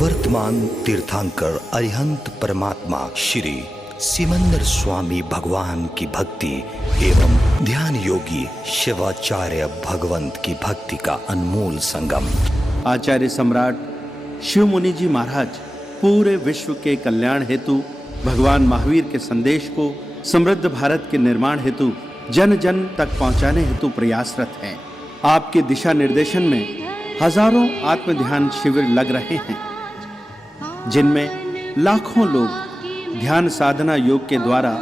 वर्तमान तीर्थंकर अरिहंत परमात्मा श्री सिमंदर स्वामी भगवान की भक्ति एवं ध्यान योगी शिवाचार्य भगवंत की भक्ति का अनमोल संगम। आचार्य सम्राट शिव मुनि जी महाराज पूरे विश्व के कल्याण हेतु भगवान महावीर के संदेश को समृद्ध भारत के निर्माण हेतु जन जन तक पहुंचाने हेतु प्रयासरत हैं। आपके दिशा निर्देशन में हजारों आत्म ध्यान शिविर लग रहे हैं, जिनमें लाखों लोग ध्यान साधना योग के द्वारा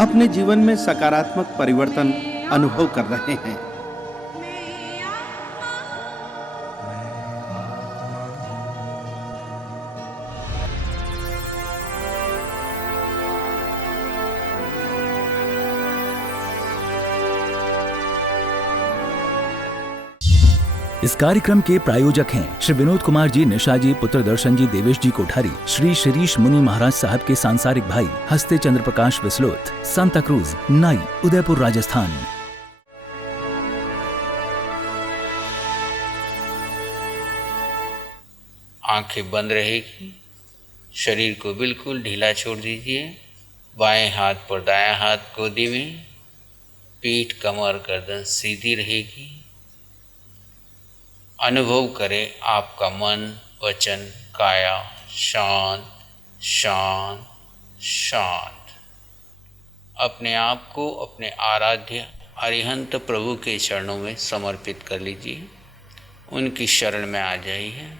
अपने जीवन में सकारात्मक परिवर्तन अनुभव कर रहे हैं। इस कार्यक्रम के प्रायोजक हैं श्री विनोद कुमार जी, निशा जी, पुत्र दर्शन जी, देवेश जी कोठारी, श्री शिरीष मुनि महाराज साहब के सांसारिक भाई हस्ते चंद्र प्रकाश विस्लोत, सांता क्रूज, नाई, उदयपुर, राजस्थान। आंखें बंद रहेगी, शरीर को बिल्कुल ढीला छोड़ दीजिए। बाएं हाथ पर दायां हाथ गोदी में, पीठ कमर गर्दन सीधी रहेगी। अनुभव करें आपका मन वचन काया शांत शांत शांत। अपने आप को अपने आराध्य अरिहंत प्रभु के चरणों में समर्पित कर लीजिए, उनकी शरण में आ जाइए।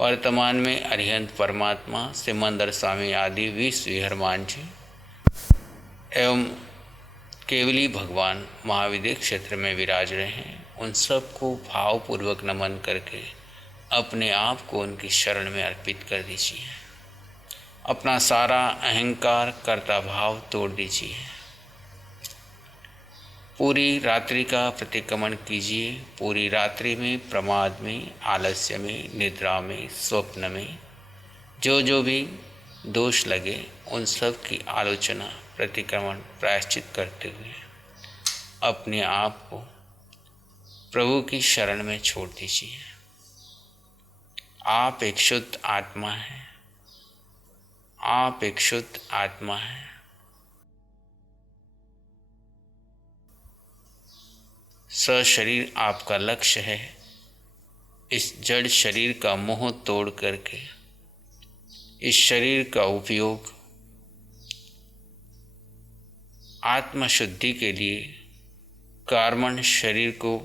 वर्तमान में अरिहंत परमात्मा सिमंदर स्वामी आदि विश्व विहरमान जी एवं केवली भगवान महाविद्य क्षेत्र में विराज रहे हैं। उन सबको भावपूर्वक नमन करके अपने आप को उनकी शरण में अर्पित कर दीजिए। अपना सारा अहंकार कर्ता भाव तोड़ दीजिए। पूरी रात्रि का प्रतिक्रमण कीजिए। पूरी रात्रि में प्रमाद में, आलस्य में, निद्रा में, स्वप्न में जो भी दोष लगे उन सब की आलोचना, प्रतिक्रमण, प्रायश्चित करते हुए अपने आप को प्रभु की शरण में छोड़ दीजिए। आप एक शुद्ध आत्मा हैं। आप एक शुद्ध आत्मा हैं। सशरीर आपका लक्ष्य है। इस जड़ शरीर का मोह तोड़ करके इस शरीर का उपयोग आत्मशुद्धि के लिए कार्मण शरीर को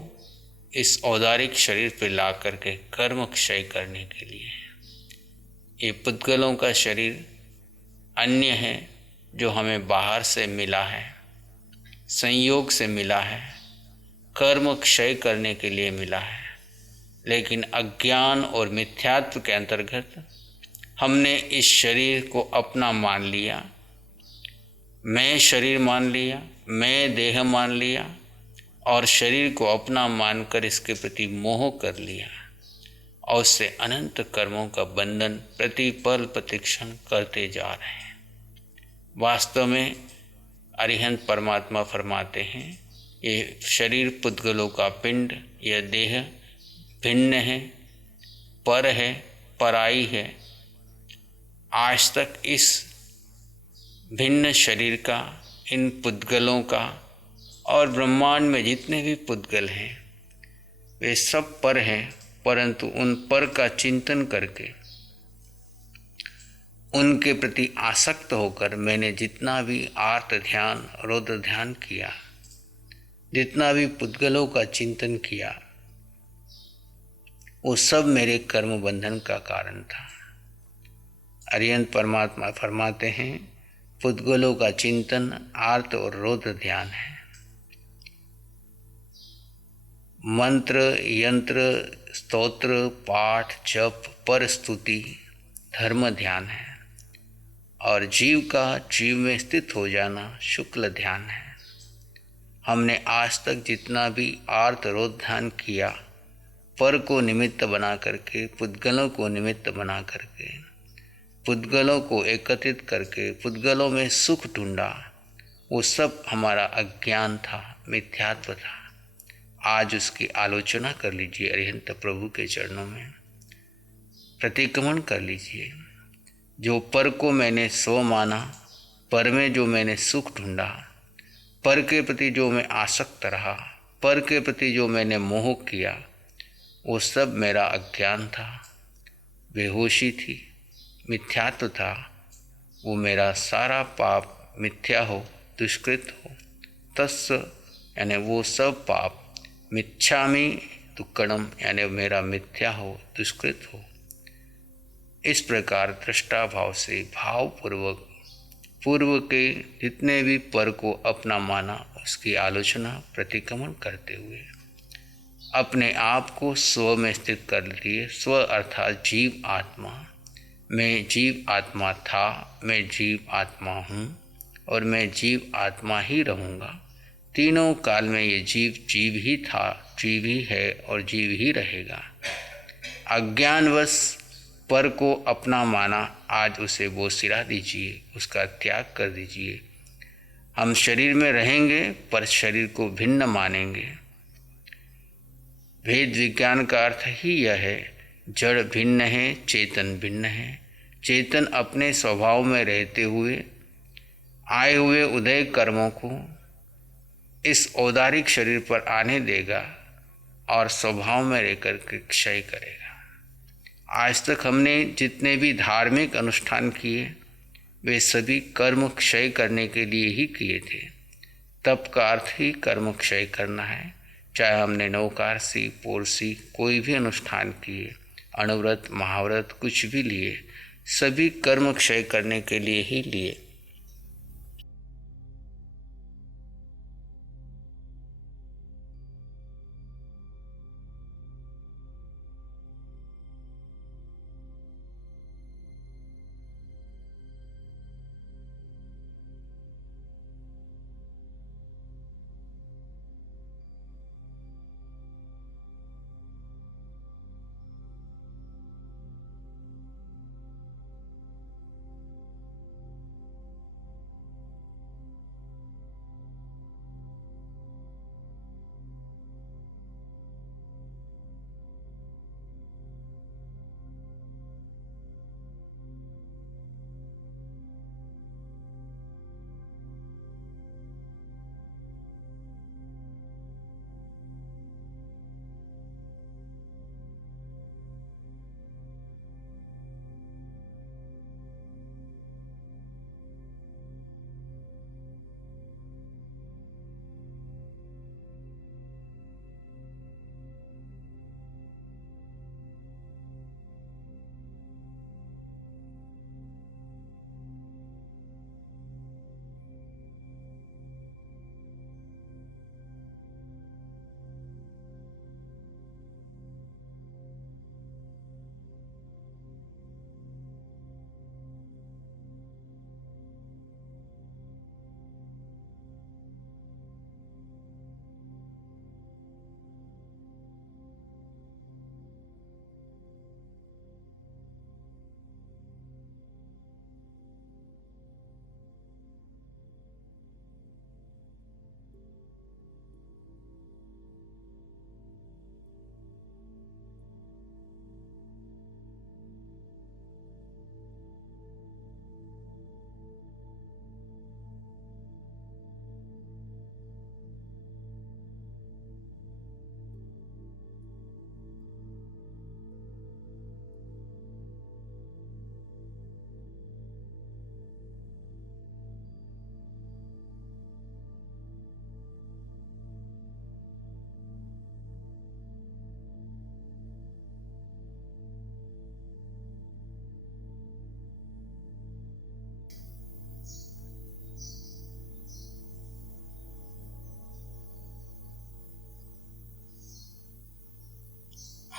इस औदारिक शरीर पर ला करके कर्म क्षय करने के लिए। ये पुद्गलों का शरीर अन्य है जो हमें बाहर से मिला है, संयोग से मिला है, कर्म क्षय करने के लिए मिला है। लेकिन अज्ञान और मिथ्यात्व के अंतर्गत हमने इस शरीर को अपना मान लिया। मैं शरीर मान लिया, मैं देह मान लिया और शरीर को अपना मानकर इसके प्रति मोह कर लिया और उससे अनंत कर्मों का बंधन प्रतिपल प्रतिक्षण करते जा रहे हैं। वास्तव में अरिहंत परमात्मा फरमाते हैं, ये शरीर पुद्गलों का पिंड, यह देह भिन्न है, पर है, पराई है। आज तक इस भिन्न शरीर का, इन पुद्गलों का और ब्रह्मांड में जितने भी पुद्गल हैं वे सब पर हैं, परंतु उन पर का चिंतन करके उनके प्रति आसक्त होकर मैंने जितना भी आर्त ध्यान, रौद्र ध्यान किया, जितना भी पुद्गलों का चिंतन किया, वो सब मेरे कर्म बंधन का कारण था। अरिहंत परमात्मा फरमाते हैं, पुद्गलों का चिंतन आर्त और रौद्र ध्यान है। मंत्र, यंत्र, स्तोत्र, पाठ, जप, पर स्तुति धर्म ध्यान है और जीव का जीव में स्थित हो जाना शुक्ल ध्यान है। हमने आज तक जितना भी आर्त रोध ध्यान किया, पर को निमित्त बना करके, पुद्गलों को निमित्त बना करके, पुद्गलों को एकत्रित करके पुद्गलों में सुख ढूंढा, वो सब हमारा अज्ञान था, मिथ्यात्व था। आज उसकी आलोचना कर लीजिए अरिहंत प्रभु के चरणों में। प्रतिक्रमण कर लीजिए। जो पर को मैंने स्व माना, पर में जो मैंने सुख ढूंढा, पर के प्रति जो मैं आसक्त रहा, पर के प्रति जो मैंने मोह किया, वो सब मेरा अज्ञान था, बेहोशी थी, मिथ्यात्व था। वो मेरा सारा पाप मिथ्या हो, दुष्कृत हो। तस्य यानी वो सब पाप, मिच्छामि दुक्कड़म यानी मेरा मिथ्या हो, दुष्कृत हो। इस प्रकार दृष्टा भाव से भावपूर्वक पूर्व के जितने भी पर को अपना माना उसकी आलोचना प्रतिक्रमण करते हुए अपने आप को स्व में स्थित कर लिए। स्व अर्थात जीव आत्मा। मैं जीव आत्मा था, मैं जीव आत्मा हूँ और मैं जीव आत्मा ही रहूँगा। तीनों काल में ये जीव ही था, जीव ही है और जीव ही रहेगा। अज्ञानवश पर को अपना माना, आज उसे वो सिरा दीजिए, उसका त्याग कर दीजिए। हम शरीर में रहेंगे पर शरीर को भिन्न मानेंगे। भेद विज्ञान का अर्थ ही यह है, जड़ भिन्न है, चेतन भिन्न है। चेतन अपने स्वभाव में रहते हुए आए हुए उदय कर्मों को इस औदारिक शरीर पर आने देगा और स्वभाव में रहकर के क्षय करेगा। आज तक हमने जितने भी धार्मिक अनुष्ठान किए वे सभी कर्म क्षय करने के लिए ही किए थे। तप का अर्थ ही कर्म क्षय करना है। चाहे हमने नवकारसी, पोरसी कोई भी अनुष्ठान किए, अणुव्रत, महाव्रत कुछ भी लिए, सभी कर्म क्षय करने के लिए ही लिए।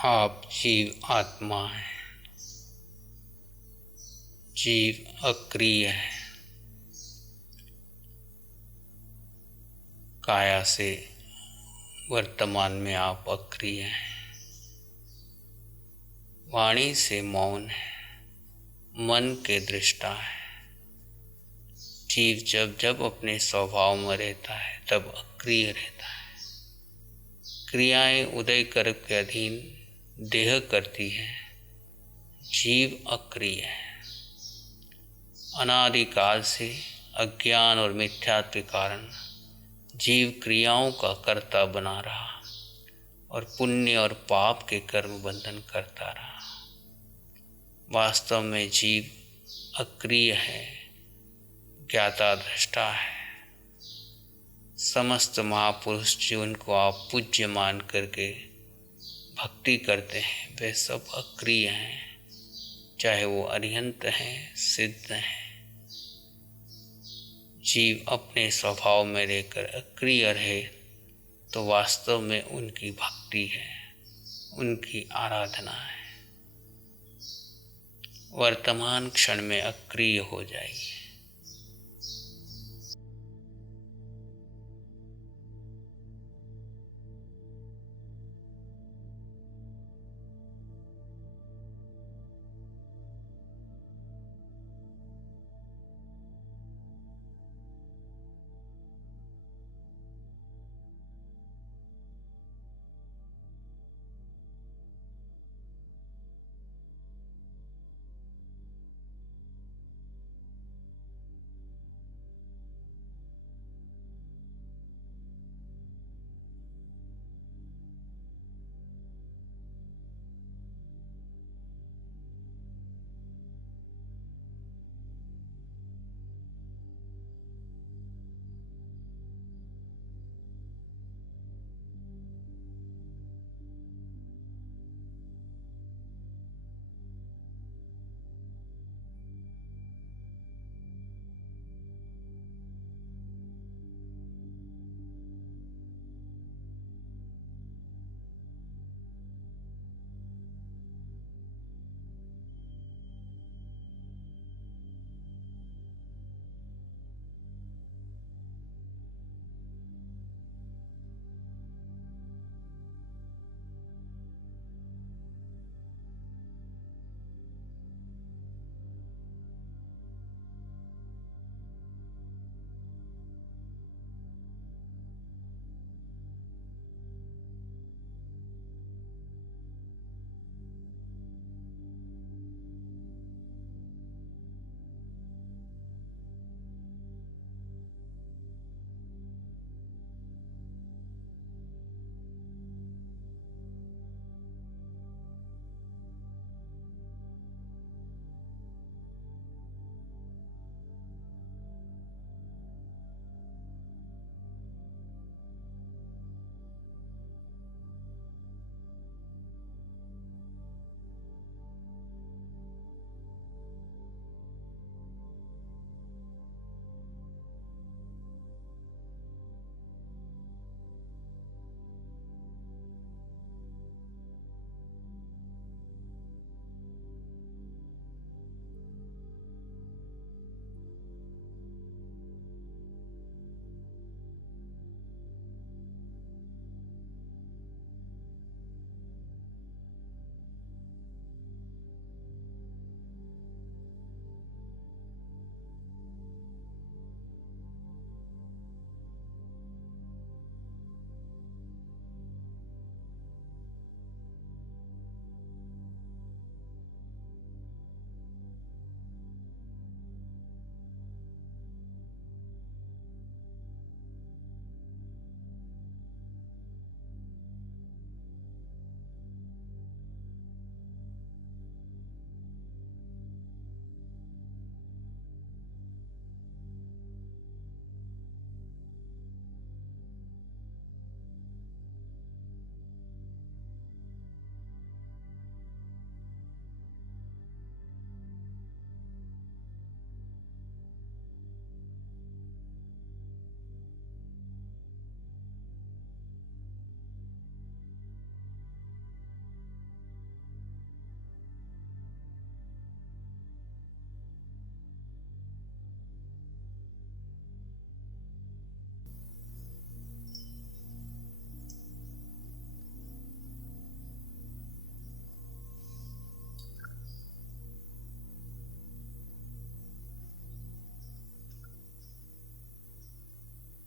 आप जीव आत्मा है। जीव अक्रिय है। काया से वर्तमान में आप अक्रिय हैं। वाणी से मौन है, मन के दृष्टा है। जीव जब जब अपने स्वभाव में रहता है तब अक्रिय रहता है। क्रियाएं उदय कर्म के अधीन देह करती है। जीव अक्रिय है। अनादिकाल से अज्ञान और मिथ्यात्व के कारण जीव क्रियाओं का कर्ता बना रहा और पुण्य और पाप के कर्म बंधन करता रहा। वास्तव में जीव अक्रिय है, ज्ञाता दृष्टा है। समस्त महापुरुष जीवन को आप पूज्य मान करके भक्ति करते हैं, वे सब अक्रिय हैं, चाहे वो अरिहंत हैं, सिद्ध हैं। जीव अपने स्वभाव में रहकर अक्रिय रहे तो वास्तव में उनकी भक्ति है, उनकी आराधना है। वर्तमान क्षण में अक्रिय हो जाइए।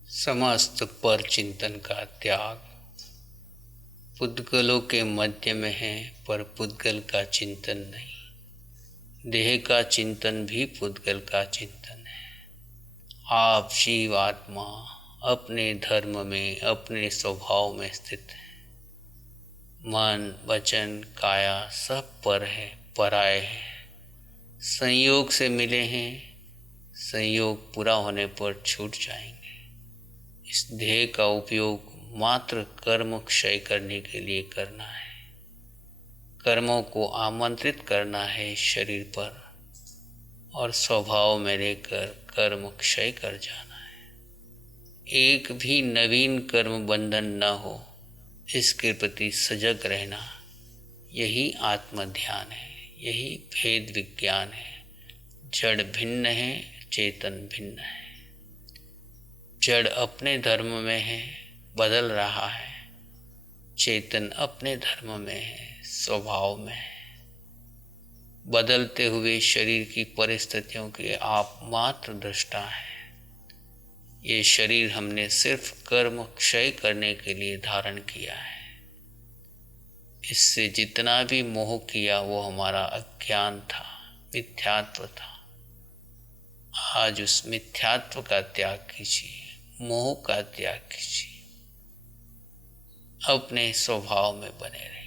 समस्त पर चिंतन का त्याग पुद्गलों के मध्य में है, पर पुद्गल का चिंतन नहीं। देह का चिंतन भी पुद्गल का चिंतन है। आप जीव आत्मा अपने धर्म में, अपने स्वभाव में स्थित है। मन, वचन, काया सब पर है, पराये है। संयोग से मिले हैं, संयोग पूरा होने पर छूट जाएंगे। इस देह का उपयोग मात्र कर्म क्षय करने के लिए करना है। कर्मों को आमंत्रित करना है शरीर पर और स्वभाव में रहकर कर्म क्षय कर जाना है। एक भी नवीन कर्म बंधन न हो, इसके प्रति सजग रहना, यही आत्म ध्यान है, यही भेद विज्ञान है। जड़ भिन्न है, चेतन भिन्न है। जड़ अपने धर्म में है, बदल रहा है। चेतन अपने धर्म में है, स्वभाव में है। बदलते हुए शरीर की परिस्थितियों के आप मात्र दृष्टा हैं। ये शरीर हमने सिर्फ कर्म क्षय करने के लिए धारण किया है। इससे जितना भी मोह किया वो हमारा अज्ञान था, मिथ्यात्व था। आज उस मिथ्यात्व का त्याग कीजिए, मोह का त्याग कीजिए, अपने स्वभाव में बने रहिए।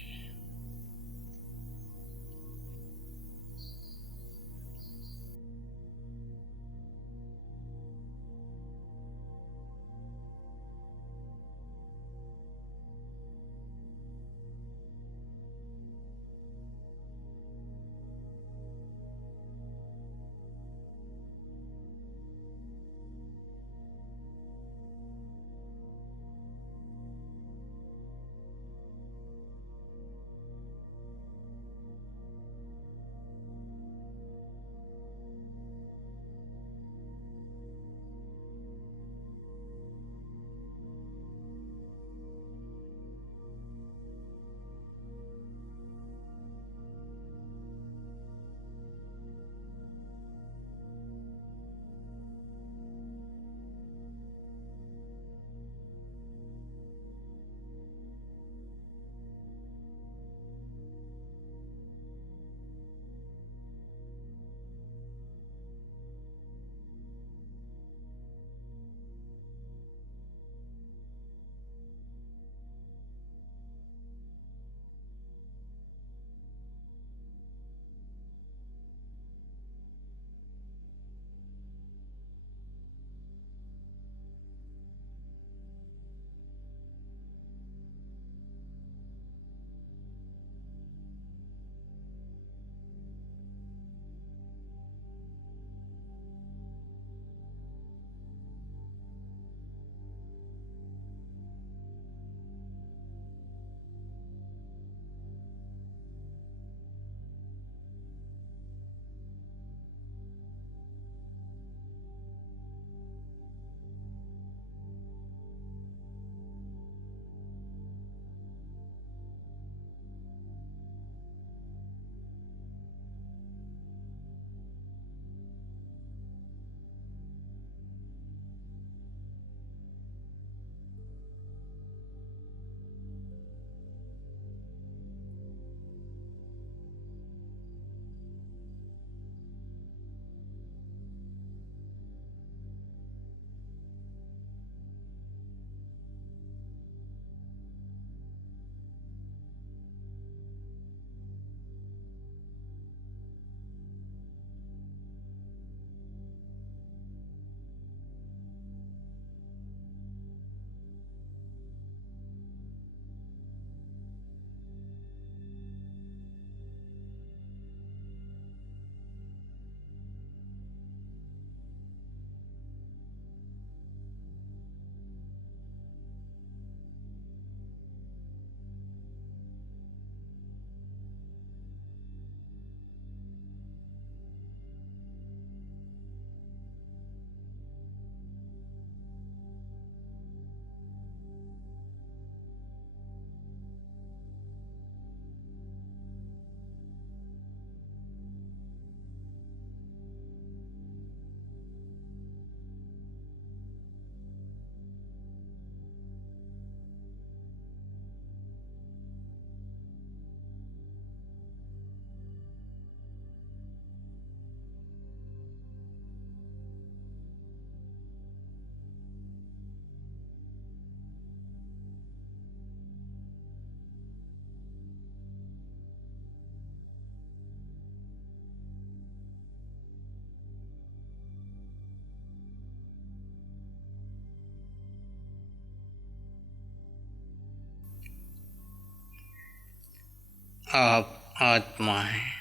आप आत्मा हैं।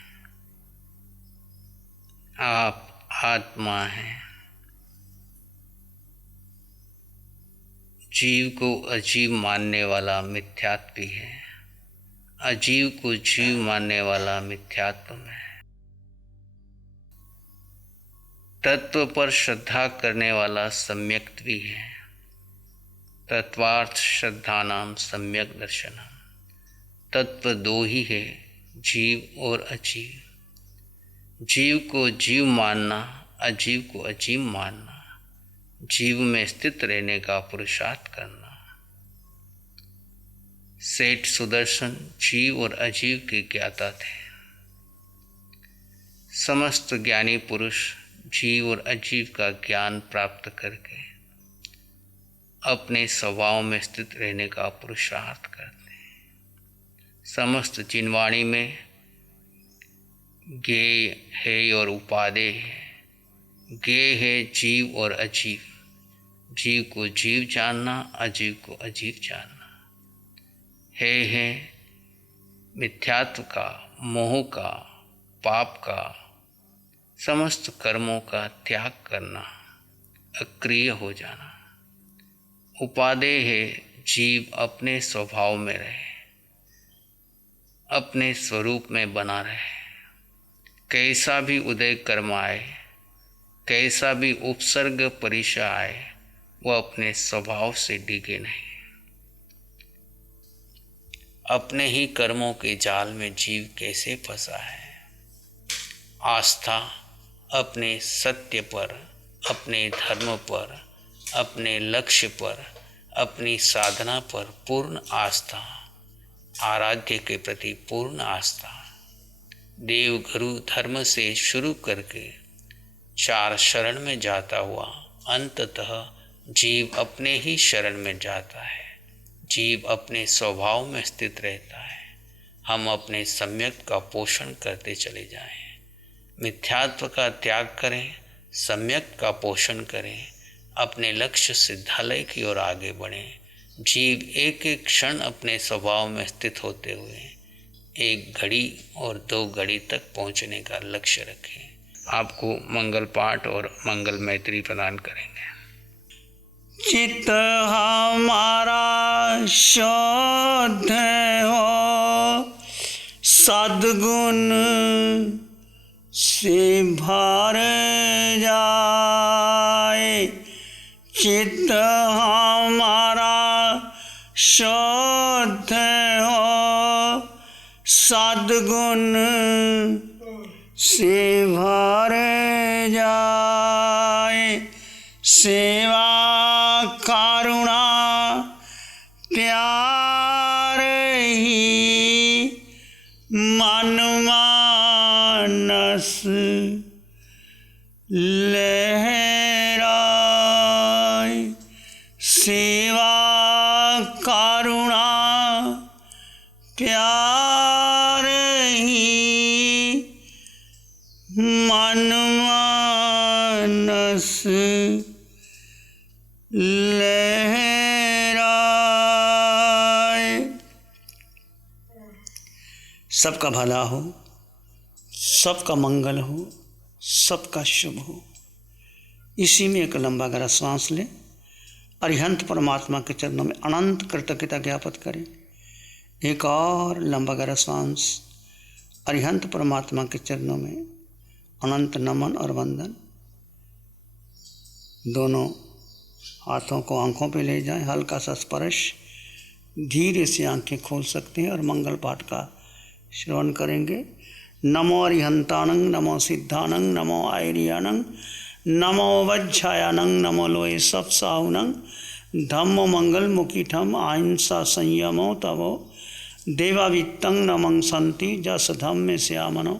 आप आत्मा हैं। जीव को अजीव मानने वाला मिथ्यात्व है। अजीव को जीव मानने वाला मिथ्यात्व है। तत्व पर श्रद्धा करने वाला सम्यक्त्वी है। तत्वार्थ श्रद्धा नाम सम्यक दर्शनम। तत्व दो ही है, जीव और अजीव। जीव को जीव मानना, अजीव को अजीव मानना, जीव में स्थित रहने का पुरुषार्थ करना। सेठ सुदर्शन जीव और अजीव के ज्ञाता थे। समस्त ज्ञानी पुरुष जीव और अजीव का ज्ञान प्राप्त करके अपने स्वभाव में स्थित रहने का पुरुषार्थ करते हैं। समस्त जिनवाणी में ज्ञेय है और उपादेय है। ज्ञेय है जीव और अजीव। जीव को जीव जानना, अजीव को अजीव जानना। है मिथ्यात्व का, मोह का, पाप का, समस्त कर्मों का त्याग करना, अक्रिय हो जाना। उपादेय है जीव अपने स्वभाव में रहे, अपने स्वरूप में बना रहे। कैसा भी उदय कर्म आए, कैसा भी उपसर्ग परिचय आए, वह अपने स्वभाव से डिगे नहीं। अपने ही कर्मों के जाल में जीव कैसे फंसा है। आस्था अपने सत्य पर, अपने धर्म पर, अपने लक्ष्य पर, अपनी साधना पर पूर्ण आस्था, आराध्य के प्रति पूर्ण आस्था। देव गुरु धर्म से शुरू करके 4 शरण में जाता हुआ अंततः जीव अपने ही शरण में जाता है। जीव अपने स्वभाव में स्थित रहता है। हम अपने सम्यक का पोषण करते चले जाएं। मिथ्यात्व का त्याग करें, सम्यक का पोषण करें, अपने लक्ष्य सिद्धालय की ओर आगे बढ़ें। जीव एक एक क्षण अपने स्वभाव में स्थित होते हुए 1 घड़ी और 2 घड़ी तक पहुंचने का लक्ष्य रखें। आपको मंगल पाठ और मंगल मैत्री प्रदान करेंगे। चित्त हमारा शुद्ध हो, सद्गुण से भर जाए। चित्त हमारा शुद्ध हो, सद्गुण से भर जाए। सेवा करुणा प्यार ही मन मानस लहराए। सेवा करुणा प्यार ही मन मानस लहराए। सबका भला हो, सबका मंगल हो, सबका शुभ हो। इसी में एक लंबा गहरा सांस लें। अरिहंत परमात्मा के चरणों में अनंत कृतज्ञता ज्ञापित करें। एक और लंबा गहरा सांस। अरिहंत परमात्मा के चरणों में अनंत नमन और वंदन। दोनों हाथों को आंखों पे ले जाएं, हल्का सा स्पर्श। धीरे से आंखें खोल सकते हैं और मंगल पाठ का श्रवण करेंगे। नमो अरिहंतानंग, नमो सिद्धानंग, नमो आयरियानंग, नमो वज्झायानंग, नमो लोए सब साहुनंग। धम्मो मंगल मुखीठम अहिंसा संयमो तवो देवावित्तं नमं संति जस धम्मे श्यामनो।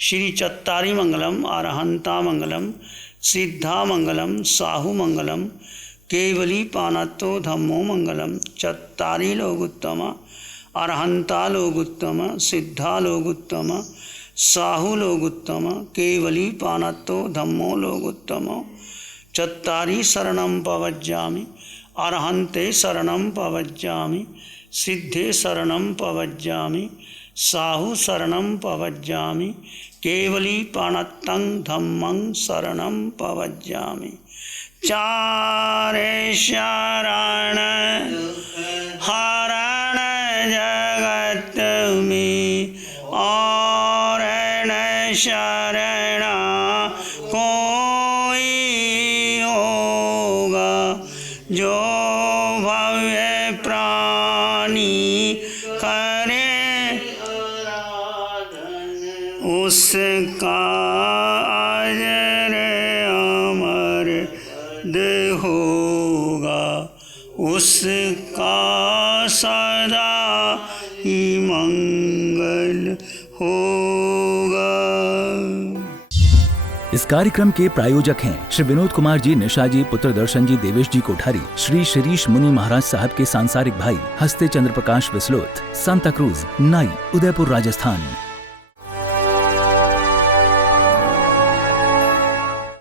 श्री चत्तारी मंगलम, अरहंता मंगलम, सिद्धा मंगलम, साहु मंगलम, केवली पानत्तो धम्मो मंगलम। चत्तारी लोगुत्तम, अरहंता लोगुत्तम, सिद्धा लोगुत्तम, साहु लोगुत्तम, केवली पानत्तो धम्मो लोगुत्तम। चत्तारी शरणं पवज्जामि, अरहंते शरणं पवज्जामि, सिद्धे शरणं पवज्जामि, साहु शरणं पवज्जामि केवली पाणत्तं धम्मं शरणं पवज्जामि। चारे शरण हरण जगत में और न शरण कोई होगा। जो भव्य प्राणी करे उसका अजर अमर होगा, उसका सदा ही मंगल होगा। इस कार्यक्रम के प्रायोजक हैं श्री विनोद कुमार जी निशा जी, पुत्र दर्शन जी, देवेश जी कोठारी, श्री शिरीष मुनि महाराज साहब के सांसारिक भाई हस्ते चंद्र प्रकाश विस्लोत, सांता क्रूज, नाई, उदयपुर, राजस्थान।